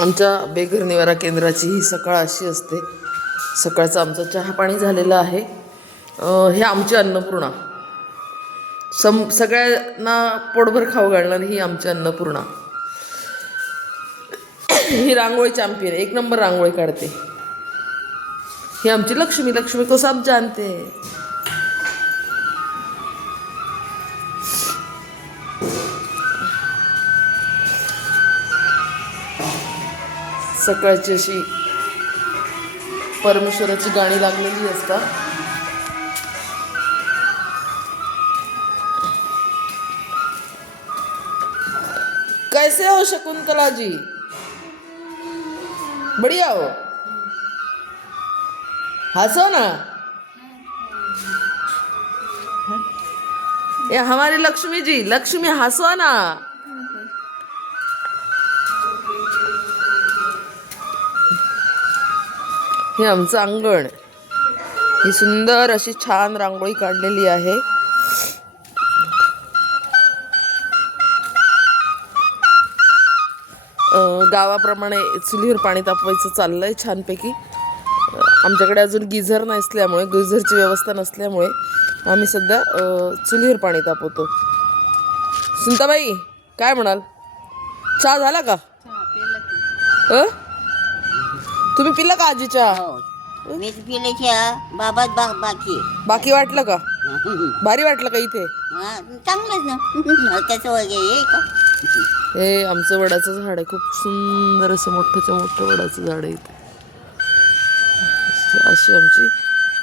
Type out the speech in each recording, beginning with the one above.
आमच्या बेघर निवारा केंद्राची ही सकाळ अशी असते. सकाळचं आमचं चहा पाणी झालेलं आहे. हे आमची अन्नपूर्णा, सगळ्यांना पोटभर खाऊ घालणारी ही आमची अन्नपूर्णा. ही रांगोळी चॅम्पियन, एक नंबर रांगोळी काढते. ही आमची लक्ष्मी. लक्ष्मी को सब जानते हैं. सकाळची अशी परमेश्वराची गाणी लागलेली असतात. कैसे हो शकुंतला जी? बढ़िया हो? हंसो ना. ये हमारी लक्ष्मी जी, लक्ष्मी हंसवा ना. हे आमचं अंगण. ही सुंदर अशी छान रांगोळी काढलेली आहे. गावाप्रमाणे चुलीवर पाणी तापवायचं चाललंय छानपैकी. आमच्याकडे अजून गिझर नसल्यामुळे, गिझरची व्यवस्था नसल्यामुळे आम्ही सध्या चुलीवर पाणी तापवतो. सुनताबाई काय म्हणाल? चहा झाला का? तुम्ही पिला का आजी चहा? मी पिले चहा. बाबा बाकी वाटलं का? भारी वाटलं का इथे? चांगलंच ना. कसं वगैरे का? हे आमचं वडाचं झाड आहे. खूप सुंदर असं मोठंच्या मोठं वडाचं झाड आहे इथे. अशी आमची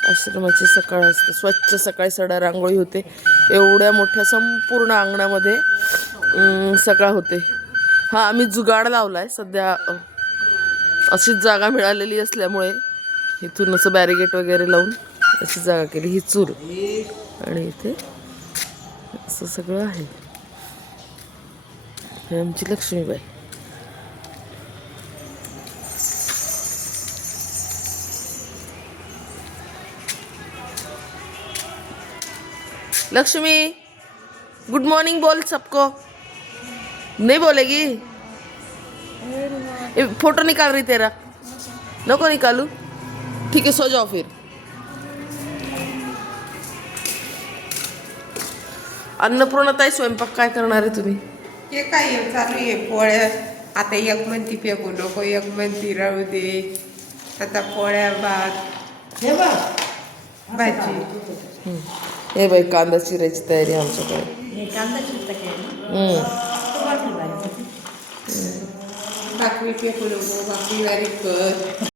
आश्रमाची सकाळ असते. स्वच्छ सकाळी सडा रांगोळी होते. एवढ्या मोठ्या संपूर्ण अंगणामध्ये सकाळ होते. हा, आम्ही जुगाड लावला आहे सध्या. अशीच जागा मिळालेली असल्यामुळे इथून असं बॅरिगेट वगैरे लावून अशी जागा केली. ही चूल आणि इथे असं सगळं आहे. हे आमची लक्ष्मीबाई. लक्ष्मी गुड मॉर्निंग बोल सबको. नहीं बोलेगी? फोटो निकाल रही तेरा. नको निकालू? ठीक है, सो जाओ फिर. अन्नपूर्णाताई, स्वयंपाक काय करणार आहे तुम्ही? हे काय चालू आहे पोळ्या. आता एक म्हणती फेकू नको, एक म्हणती राहू दे. आता पोळ्या, भात, हे बघ भाजी. हे बाई, कांदा चिरायची तयारी आमच्याकडे. भाकरी फेकू नको, भाकरी बारीक कर.